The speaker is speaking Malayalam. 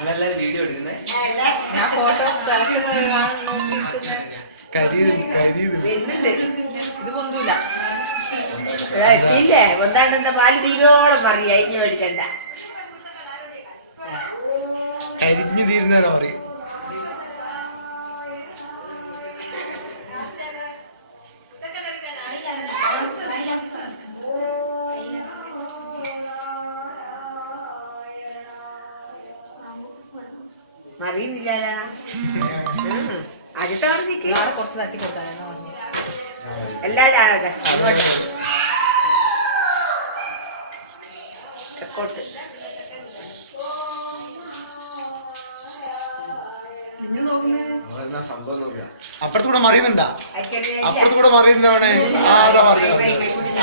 വീഡിയോ എടുക്കുന്നേ ഞാൻ ഫോട്ടോ തിളക്കുന്നത് ഇത് പൊന്തൂല എത്തിയില്ലേ എന്താണ്ടെന്താ പാല് തീരോളം പറയാ ഇനി മേടിക്കണ്ട അരിഞ്ഞു തീരുന്നവരെ പറയും. അറിയുന്നില്ല അടുത്ത വർദ്ധിക്ക് കുറച്ച് തട്ടി കൊടുത്താൽ എല്ലാവരും ആകട്ടെ അങ്ങോട്ട് തെക്കോട്ട് സംഭവം നോക്കുക അപ്പുറത്തൂടെ മറിയുന്നുണ്ടാ? അപ്പുറത്തൂടെ മറിയുന്നവണേ.